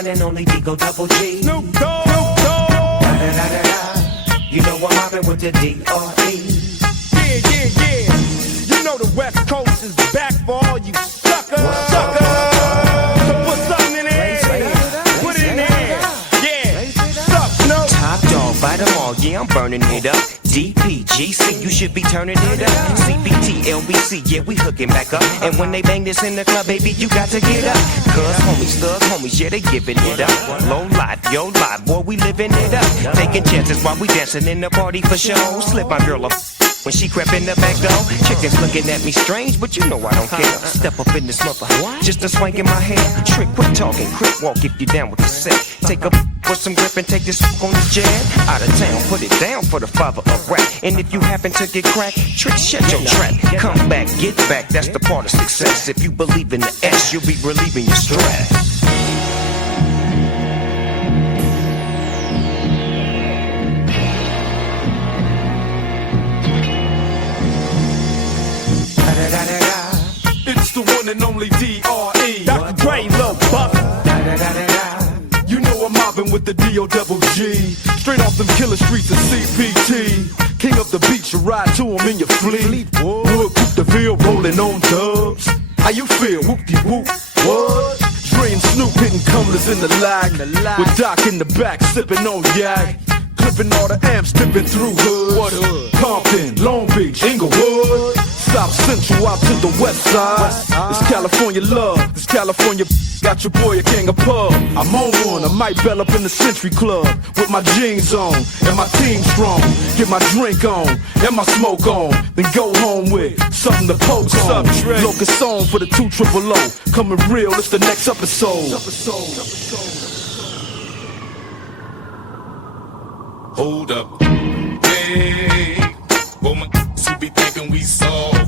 one and only Digo Double G. Snoop Dogg. Snoop Dogg. Da da da da da. You know I'm mobbing with the D.R.E. Yeah. You know the West Coast is back for all you suckers. Suckers. So put something in there. Put it in there. Yeah. Suck, Snoop. Top dog, bite them all, yeah, I'm burning it up. DPGC, you should be turning it up. CBT, LBC, yeah, we hooking back up. And when they bang this in the club, baby, you got to get up. Cuz homies, thug homies, yeah, they giving it up. Low life, yo life, boy, we living it up. Taking chances while we dancing in the party for show. Slip my girl up when she crept in the back door. Chickens looking at me strange, but you know I don't care. Step up in this mother, just a swank in my hair. Trick, quit talking, quick walk if you down with the set. Take a with some grip and take this on the jet. Out of town, put it down for the father of rap. And if you happen to get cracked, trick, shut your trap. Come back, get back, that's the part of success. If you believe in the S, you'll be relieving your stress. It's the one and only D.R.E. Dr. Dre, Lil Buck. You know I'm mobbing with the D.O.G. Straight off them killer streets of CPT. King up the beach, you ride to him in your fleet. Wood, Coupe de Ville, rolling on dubs. How you feel? Whoop-de-whoop. What? Dre and Snoop hitting cumblers in the lag. With Doc in the back, sipping on yak. Clipping all the amps, dipping through hoods. What hood? Compton, Long Beach, Inglewood. South Central out to the west side. It's California love, it's California. Got your boy a king of pub. I'm on one, I might bell up in the Century Club with my jeans on and my team strong. Get my drink on and my smoke on, then go home with something to poke on. Locust on for the 2 coming real. It's the next episode. Hold up, hey, well my who be thinking we soft.